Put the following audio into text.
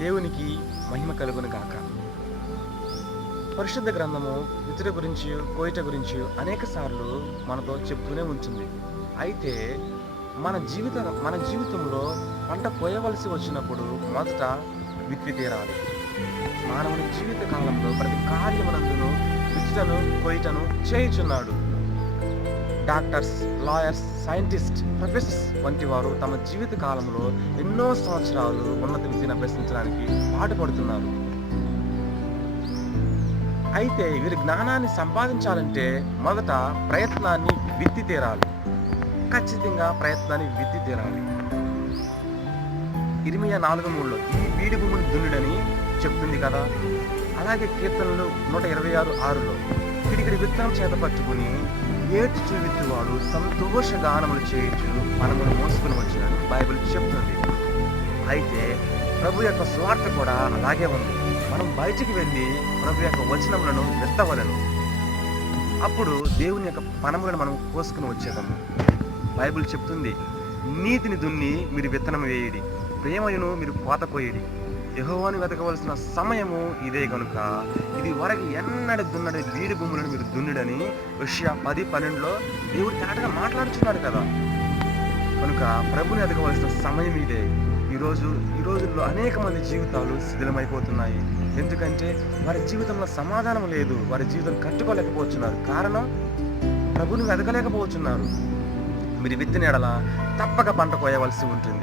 దేవునికి మహిమ కలుగును గాక. పరిశుద్ధ గ్రంథము విత్తుట గురించి, కోయుట గురించి అనేక సార్లు మనతో చెప్తూనే ఉంటుంది. అయితే మన జీవితంలో పంట కోయవలసి వచ్చినప్పుడు మొదట విత్తి తీరాలి. మానవుని జీవిత కాలంలో ప్రతి కార్యమునందును విత్తుటను, కోయుటను చేయుచున్నాడు. డాక్టర్స్, లాయర్స్, సైంటిస్ట్, ప్రొఫెసర్స్ వంటి వారు తమ జీవిత కాలంలో ఎన్నో సంవత్సరాలు ఉన్నత విద్యను అభ్యసించడానికి పాటుపడుతున్నారు. అయితే వీరి జ్ఞానాన్ని సంపాదించాలంటే మొదట ప్రయత్నాన్ని విత్తి తీరాలి. ఖచ్చితంగా ప్రయత్నాన్ని విత్తి తీరాలి. ఇర్మియా 4:3 ఈ బీడి భూమిని దున్నుడని చెప్తుంది కదా. అలాగే కీర్తనలు 126:6 పిడికిడి విత్తనం చేత పట్టుకుని ఏడ్చుచు విత్తువాడు సంతోష గానములు చేయుచు మనమును మోసుకుని వచ్చాడని బైబిల్ చెప్తుంది. అయితే ప్రభు యొక్క స్వార్థ కూడా అలాగే ఉంది. మనం బయటికి వెళ్ళి ప్రభు యొక్క వచనములను విత్తవలను. అప్పుడు దేవుని యొక్క పనములను మనం కోసుకుని వచ్చేదాము. బైబిల్ చెప్తుంది, నీతిని దున్ని మీరు విత్తనం వేయడి, ప్రేమయును మీరు కోత కోయడి. యెహోవాను వెతకవలసిన సమయము ఇదే కనుక ఇది వరకు ఎన్నడి దున్నడి బీడి భూములను మీరు దున్నుడని యెషయా 10:12 దేవుడు తేటగా మాట్లాడుచున్నాడు కదా. కనుక ప్రభుని వెతకవలసిన సమయం ఇదే. ఈ రోజుల్లో అనేక మంది జీవితాలు శిథిలమైపోతున్నాయి. ఎందుకంటే వారి జీవితంలో సమాధానం లేదు. వారి జీవితం కట్టుకోలేకపోతున్నారు. కారణం ప్రభుని వెతకలేకపోతున్నారు. మీరు విత్తిన ఎడల తప్పక పంట కోయవలసి ఉంటుంది.